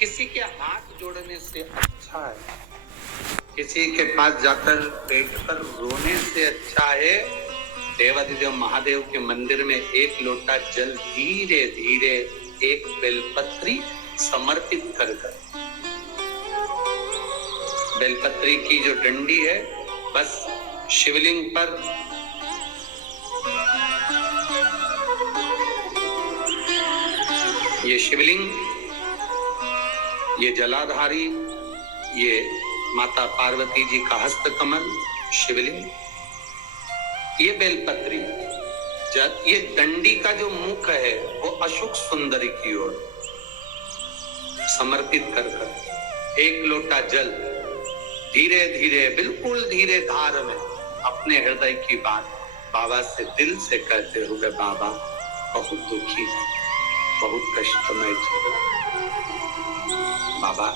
किसी के हाथ जोड़ने से अच्छा है, किसी के पास जाकर बैठकर रोने से अच्छा है देवाधिदेव महादेव के मंदिर में एक लोटा जल धीरे धीरे एक बेलपत्री समर्पित कर बेलपत्री की जो डंडी है बस शिवलिंग पर ये शिवलिंग, ये जलाधारी, ये माता पार्वती जी का हस्त कमल शिवलिंग, ये बेलपत्री, ये दंडी का जो मुख है वो अशोक सुंदरी की ओर समर्पित कर एक लोटा जल धीरे धीरे बिल्कुल धीरे धार में अपने हृदय की बात बाबा से दिल से कहते हुए, बाबा बहुत दुखी, बहुत कष्टमय बाबा,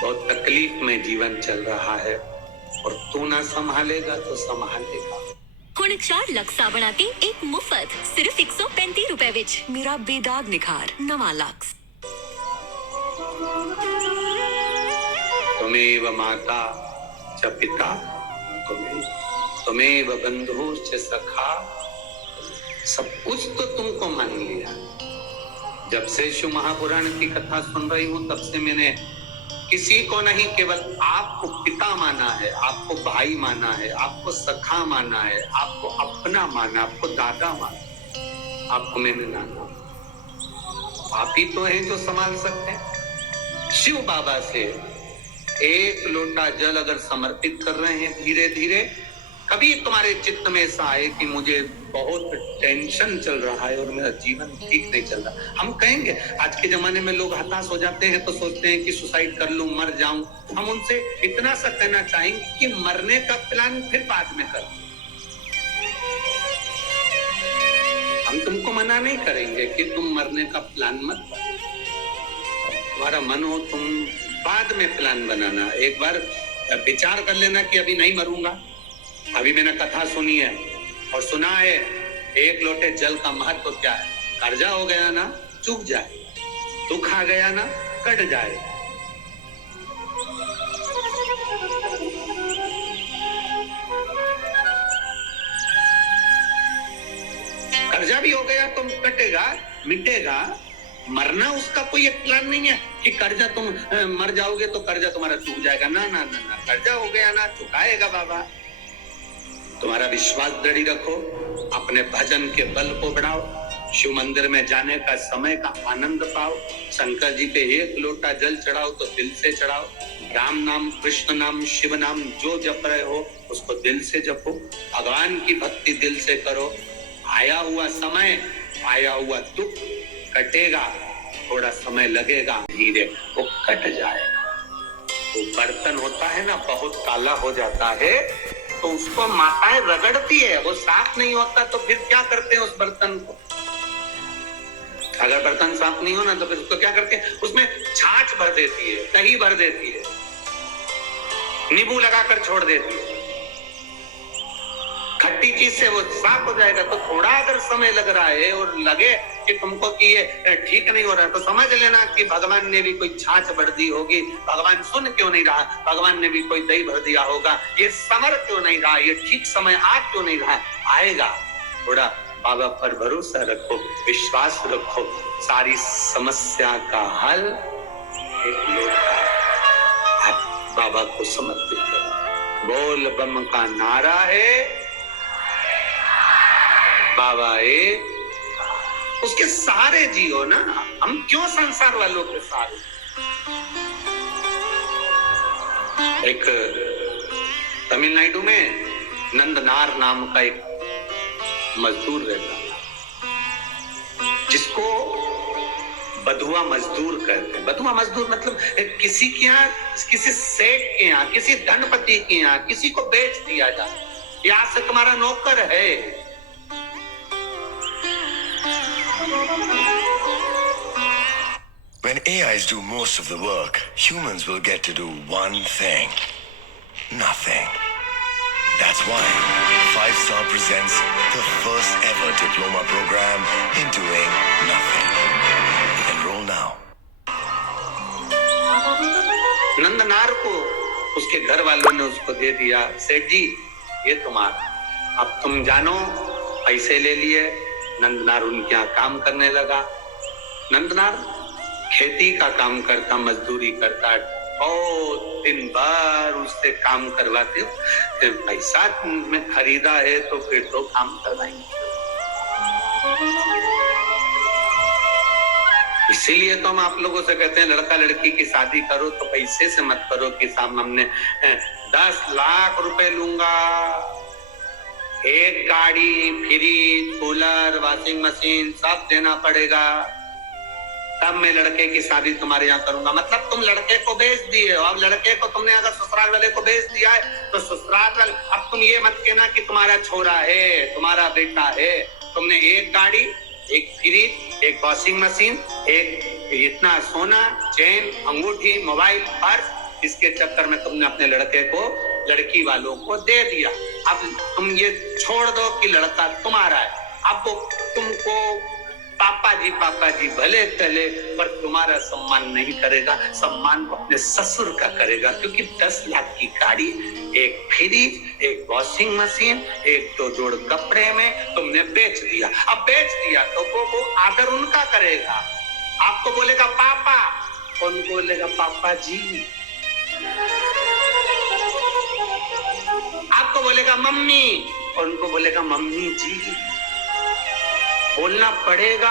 बहुत तकलीफ में जीवन चल रहा है और तू ना संभालेगा तो संभालेगा। ਹੁਣ 4 ਲੱਖ ਸਾਬਣ ਆਤੇ ਇੱਕ ਮੁਫਤ ਸਿਰਫ 135 ਰੁਪਏ ਵਿੱਚ। ਮੇਰਾ ਬੇਦਾਗ ਨਿਖਾਰ ਨਵਾਂ ਲਕਸ। तुमेव माता च पिता तुमेव बंधु च सखा, सब कुछ तो तुमको मान लिया। जब से शिव महापुराण की कथा सुन रही हूं तब से मैंने किसी को नहीं केवल आपको पिता माना है, आपको भाई माना है, आपको सखा माना है, आपको अपना माना, आपको दादा माना, आपको मैंने नाना। आप ही तो हैं जो संभाल सकते हैं। शिव बाबा से एक लोटा जल अगर समर्पित कर रहे हैं धीरे धीरे, कभी तुम्हारे चित्त में ऐसा आए कि मुझे बहुत टेंशन चल रहा है और मेरा जीवन ठीक नहीं चल रहा, हम कहेंगे, आज के जमाने में लोग हताश हो जाते हैं तो सोचते हैं कि सुसाइड कर लूं, मर जाऊं। हम उनसे इतना सा कहना चाहेंगे कि मरने का प्लान फिर बाद में कर। हम तुमको मना नहीं करेंगे कि तुम मरने का प्लान मत करो, तुम्हारा मन हो तुम बाद में प्लान बनाना। एक बार विचार कर लेना कि अभी नहीं मरूंगा। अभी मैंने कथा सुनी है और सुना है एक लोटे जल का महत्व क्या है। कर्जा हो गया ना चूक जाए, दुख आ गया ना कट जाए। कर्जा भी हो गया तो कटेगा, मिटेगा। मरना उसका कोई एक प्लान नहीं है कि कर्जा तुम मर जाओगे तो कर्जा तुम्हारा चूक जाएगा। ना ना ना ना, कर्जा हो गया ना चुकाएगा बाबा। तुम्हारा विश्वास दृढ़ रखो, अपने भजन के बल को बढ़ाओ, शिव मंदिर में जाने का समय का आनंद पाओ, शंकर जी पे एक लोटा जल चढ़ाओ तो दिल से चढ़ाओ। राम नाम, कृष्ण नाम, शिव नाम जो जप रहे हो उसको दिल से जपो, भगवान की भक्ति दिल से करो। आया हुआ समय, आया हुआ दुख कटेगा, थोड़ा समय लगेगा, धीरे वो कट जाएगा। वो बर्तन होता है ना बहुत काला हो जाता है तो उसको माताएं रगड़ती है, वो साफ नहीं होता तो फिर क्या करते हैं उस बर्तन को। अगर बर्तन साफ नहीं हो ना तो फिर उसको क्या करते हैं, उसमें छाछ भर देती है, दही भर देती है, नींबू लगाकर छोड़ देती है, खट्टी चीज से वो साफ हो जाएगा। तो थोड़ा अगर समय लग रहा है और लगे कि तुमको कि ये ठीक नहीं हो रहा है तो समझ लेना कि भगवान ने भी कोई छाछ भर दी होगी। भगवान सुन क्यों नहीं रहा, भगवान ने भी कोई दही भर दिया होगा। ये समर क्यों नहीं रहा, ये ठीक समय आ क्यों नहीं रहा, आएगा। थोड़ा बाबा पर भरोसा रखो, विश्वास रखो, सारी समस्या का हल एक लोटा आप बाबा को समर्पित करो। बोल बम का नारा है, बाबा एक, उसके सहारे जियो ना। हम क्यों संसार वालों के सहारे। एक तमिलनाडु में नंदनार नाम का एक मजदूर रहता था जिसको बधुआ मजदूर कहते हैं। बधुआ मजदूर मतलब किसी के यहाँ, किसी सेठ के यहाँ, किसी धनपति के यहाँ किसी को बेच दिया जाए, यहाँ से तुम्हारा नौकर है। When AIs do most of the work, humans will get to do one thing. Nothing. That's why 5-Star presents the first ever diploma program in doing nothing. Enroll now. नंदनार को उसके घर वालों ने उसको दे दिया, सेठ जी ये तुम्हारा, अब तुम जानो। पैसे ले लिए, नंदनार उनके यहाँ काम करने लगा। नंदनार खेती का काम करता, मजदूरी करता, और दिन भर उससे काम करवाते। फिर पैसा में खरीदा है तो फिर तो काम करवाएंगे। इसीलिए तो हम आप लोगों से कहते हैं लड़का लड़की की शादी करो तो पैसे से मत करो कि सामने 10 लाख रुपए लूंगा, एक गाड़ी, फ्रिज, कूलर, वॉशिंग मशीन सब देना पड़ेगा, तब मैं लड़के की शादी तुम्हारे यहाँ करूंगा। मतलब तुम लड़के को बेच दिए हो। अब लड़के को तुमने अगर ससुराल वाले को बेच दिया है तो ससुराल वाले, अब तुम ये मत कहना कि तुम्हारा छोरा है, तुम्हारा बेटा है। तुमने एक गाड़ी, एक फ्रिज, एक वॉशिंग मशीन, एक इतना सोना, चेन, अंगूठी, मोबाइल, पर्स, इसके चक्कर में तुमने अपने लड़के को लड़की वालों को दे दिया। अब तुम ये छोड़ दो कि लड़का तुम्हारा है। अब वो तुमको पापा जी भले चले, पर तुम्हारा सम्मान नहीं करेगा, सम्मान वो अपने ससुर का करेगा। क्योंकि 10 लाख की गाड़ी, एक फ्रिज, एक वॉशिंग मशीन, एक 2 जोड़ कपड़े में तुमने बेच दिया। अब बेच दिया तो वो आदर उनका करेगा। आपको बोलेगा पापा, उनको बोलेगा पापा जी। आपको बोलेगा मम्मी, उनको बोलेगा मम्मी जी। बोलना पड़ेगा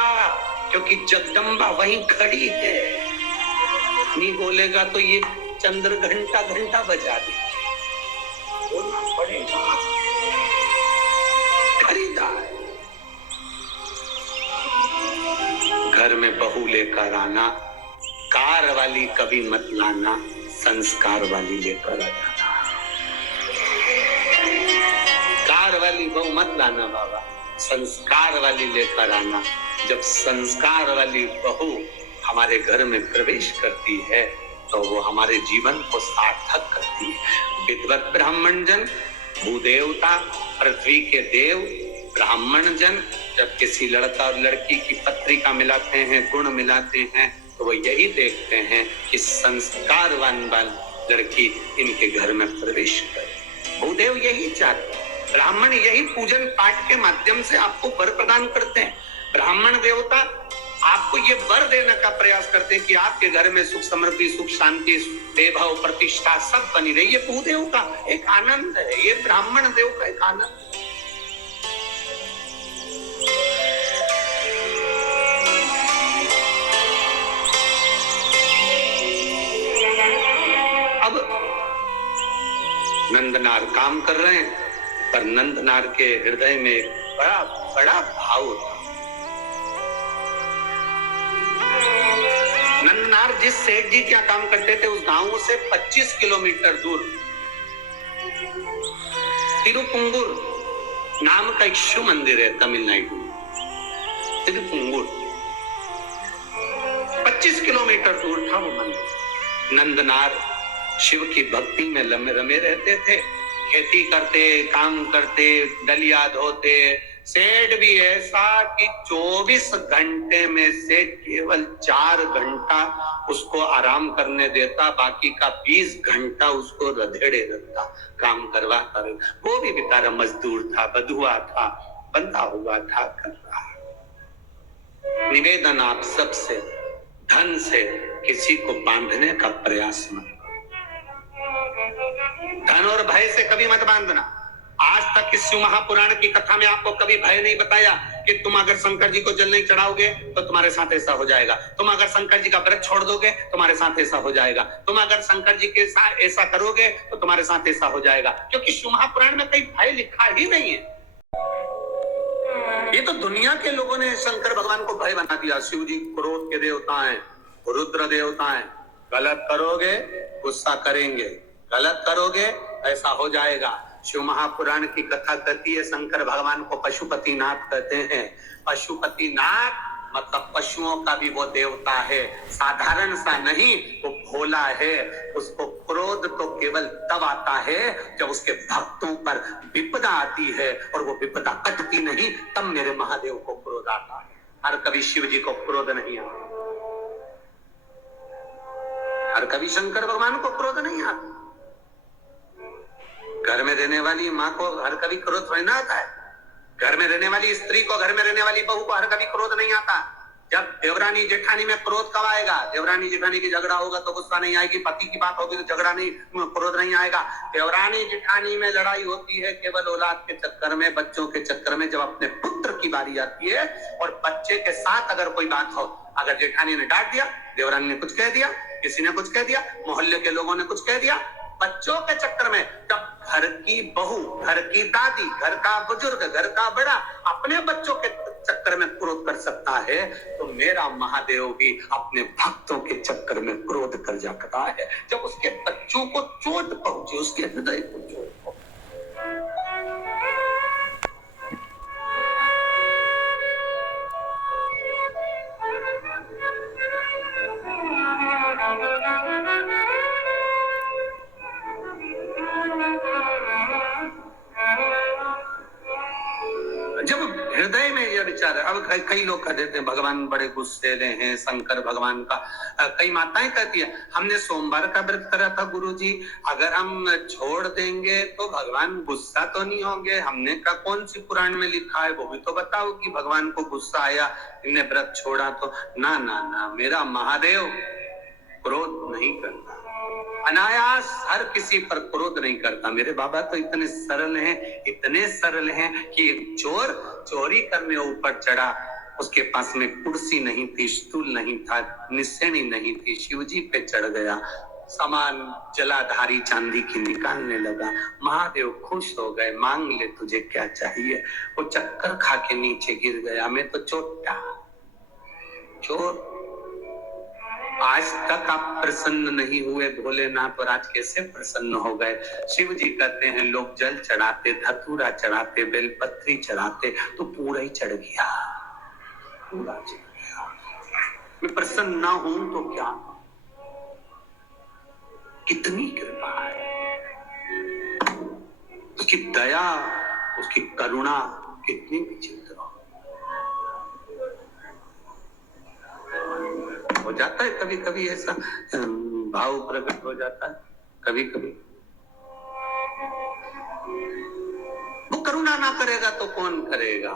क्योंकि जगदम्बा वहीं खड़ी है। नहीं बोलेगा तो ये चंद्र घंटा घंटा बजा दे। बोलना पड़ेगा। खरीदार घर में बहू लेकर आना, कार वाली कभी मत लाना, संस्कार वाली लेकर आ जाना। कार वाली बहू मत लाना बाबा, संस्कार वाली लेकर आना। जब संस्कार वाली बहू हमारे घर में प्रवेश करती है तो वो हमारे जीवन को सार्थक करती है। विद्वत ब्राह्मण जन, भूदेवता, पृथ्वी के देव, ब्राह्मण जन जब किसी लड़का और लड़की की पत्रिका मिलाते हैं, गुण मिलाते हैं, तो वो यही देखते हैं कि संस्कारवान लड़की इनके घर में प्रवेश करे। भूदेव यही चाहते हैं। ब्राह्मण यही पूजन पाठ के माध्यम से आपको वर प्रदान करते हैं। ब्राह्मण देवता आपको ये वर देने का प्रयास करते हैं कि आपके घर में सुख समृद्धि, सुख शांति, वैभव, प्रतिष्ठा सब बनी रही। ये भूदेव का एक आनंद है, ये ब्राह्मण देव का एक आनंद। अब नंदनार काम कर रहे हैं, पर नंदनार के हृदय में एक बड़ा बड़ा भाव था। नंदनार जिस सेठ जी क्या काम करते थे उस गांव से 25 किलोमीटर दूर तिरुपुंगुर नाम का एक शिव मंदिर है तमिलनाडु में। तिरुपुंगुर 25 किलोमीटर दूर था वो मंदिर। नंदनार शिव की भक्ति में रमे रहते थे, खेती करते, काम करते, डलिया धोते। सेठ भी ऐसा कि 24 घंटे में से केवल 4 घंटा उसको आराम करने देता, बाकी का 20 घंटा उसको रधेड़े रखता, काम करवाता रहता। वो भी बेचारा मजदूर था, बधुआ था, बंधा हुआ था, कर रहा। निवेदन आप सबसे, धन से किसी को बांधने का प्रयास मत, धन और भय से कभी मत बांधना। आज तक इस शिव महापुराण की कथा में आपको कभी भय नहीं बताया कि तुम अगर शंकर जी को जल नहीं चढ़ाओगे तो तुम्हारे साथ ऐसा हो जाएगा, तुम अगर शंकर जी का व्रत छोड़ दोगे तुम्हारे साथ ऐसा हो जाएगा, तुम अगर शंकर जी के साथ ऐसा करोगे तो तुम्हारे साथ ऐसा हो जाएगा। क्योंकि शिव महापुराण में कहीं भय लिखा ही नहीं है। ये तो दुनिया के लोगों ने शंकर भगवान को भय बना दिया। शिव जी क्रोध के देवता हैं, रुद्र देवता हैं। गलत करोगे गुस्सा करेंगे, गलत करोगे ऐसा हो जाएगा। शिव महापुराण की कथा कहती है शंकर भगवान को पशुपतिनाथ कहते हैं। पशुपतिनाथ मतलब पशुओं का भी वो देवता है, साधारण सा नहीं, वो भोला है। उसको क्रोध तो केवल तब आता है जब उसके भक्तों पर विपदा आती है, और वो विपदा कटती नहीं, तब मेरे महादेव को क्रोध आता है। हर कभी शिव जी को क्रोध नहीं आता। हर कभी शंकर भगवान को क्रोध नहीं आता। घर में रहने वाली माँ को हर कभी क्रोध थोड़ी ना आता है। घर में रहने वाली स्त्री को, घर में रहने वाली बहू को हर कभी क्रोध नहीं आता। जब देवरानी जेठानी में क्रोध कब आएगा? देवरानी जेठानी की झगड़ा होगा तो गुस्सा नहीं आएगी, पति की बात होगी तो झगड़ा नहीं, क्रोध नहीं आएगा। देवरानी जेठानी में लड़ाई होती है केवल औलाद के चक्कर में, बच्चों के चक्कर में। जब अपने पुत्र की बारी आती है और बच्चे के साथ अगर कोई बात हो, अगर जेठानी ने डांट दिया, देवरानी ने कुछ कह दिया, किसी ने कुछ कह दिया, मोहल्ले के लोगों ने कुछ कह दिया, बच्चों के चक्कर में जब घर की बहू, घर की दादी, घर का बुजुर्ग, घर का बड़ा अपने बच्चों के चक्कर में क्रोध कर सकता है, तो मेरा महादेव भी अपने भक्तों के चक्कर में क्रोध कर जाता है। जब उसके बच्चों को चोट पहुंचे, उसके हृदय को चोट पहुंचे। जब हृदय में यह विचार है, अब कई लोग कह देते हैं भगवान बड़े गुस्सेले हैं, शंकर भगवान का। कई माताएं कहती है हमने सोमवार का व्रत करा था गुरुजी, अगर हम छोड़ देंगे तो भगवान गुस्सा तो नहीं होंगे? हमने कहा कौन सी पुराण में लिखा है वो भी तो बताओ कि भगवान को गुस्सा आया, इन्हें व्रत छोड़ा तो। ना ना ना, मेरा महादेव क्रोध नहीं करता, अनायास हर किसी पर क्रोध नहीं करता। मेरे बाबा तो इतने सरल हैं, इतने सरल हैं कि एक चोर चोरी करने ऊपर चढ़ा, उसके पास में कुर्सी नहीं थी, स्टूल नहीं था, निशानी नहीं थी, शिवजी पे चढ़ गया, सामान जलाधारी चांदी की निकालने लगा। महादेव खुश हो गए, मांग ले तुझे क्या चाहिए। वो चक्कर खा के नीचे गिर गया, मैं तो चोटा चोर। आज तक आप प्रसन्न नहीं हुए भोलेनाथ, और आज कैसे प्रसन्न हो गए? शिव जी कहते हैं लोग जल चढ़ाते, धतूरा चढ़ाते, बेलपत्री चढ़ाते तो पूरा ही चढ़ गया, पूरा चढ़ गया। मैं प्रसन्न ना हूं तो क्या? कितनी कृपा है, उसकी दया, उसकी करुणा कितनी विचित्र हो जाता है। कभी कभी ऐसा भाव प्रकट हो जाता है, कभी कभी। वो करुणा ना करेगा तो कौन करेगा?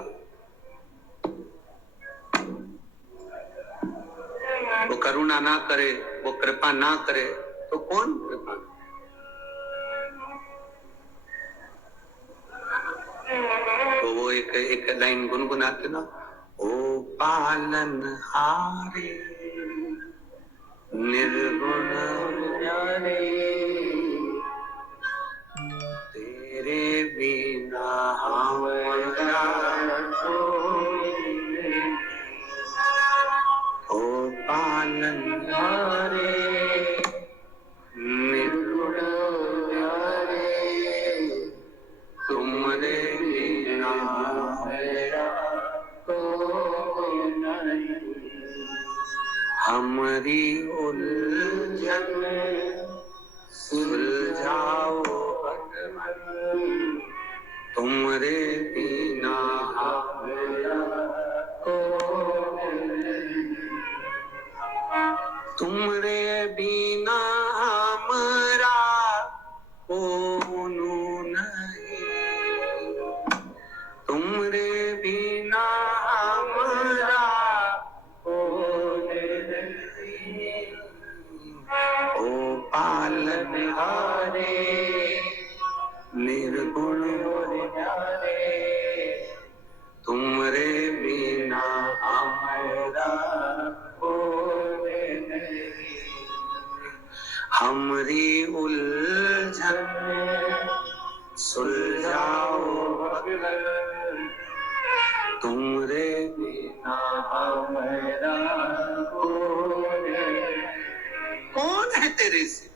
वो करुणा ना करे, वो कृपा ना करे तो कौन कृपा? तो वो एक लाइन गुनगुनाते ना, ओ पालन हारे निर्गुण जाने, तेरे बिना हमारा कोई नहीं। ओ पालन हारे निर्गुण जाने, तुमरे बिना मेरा कोई नहीं। हमारी उलझन सुलझाओ भगवान, तुमरे बिना हमारा कोई नहीं। तुमरे बिना हमारा कोनो नहीं, तुमरे बिना हमारा ओ पालनहारे निर्गुण जाने, तुमरे बिना हमारा कोई नहीं। हमरी उलझन सुलझाओ भगवान, तुमरे बिना हमारा कोई नहीं। कौन है तेरे से?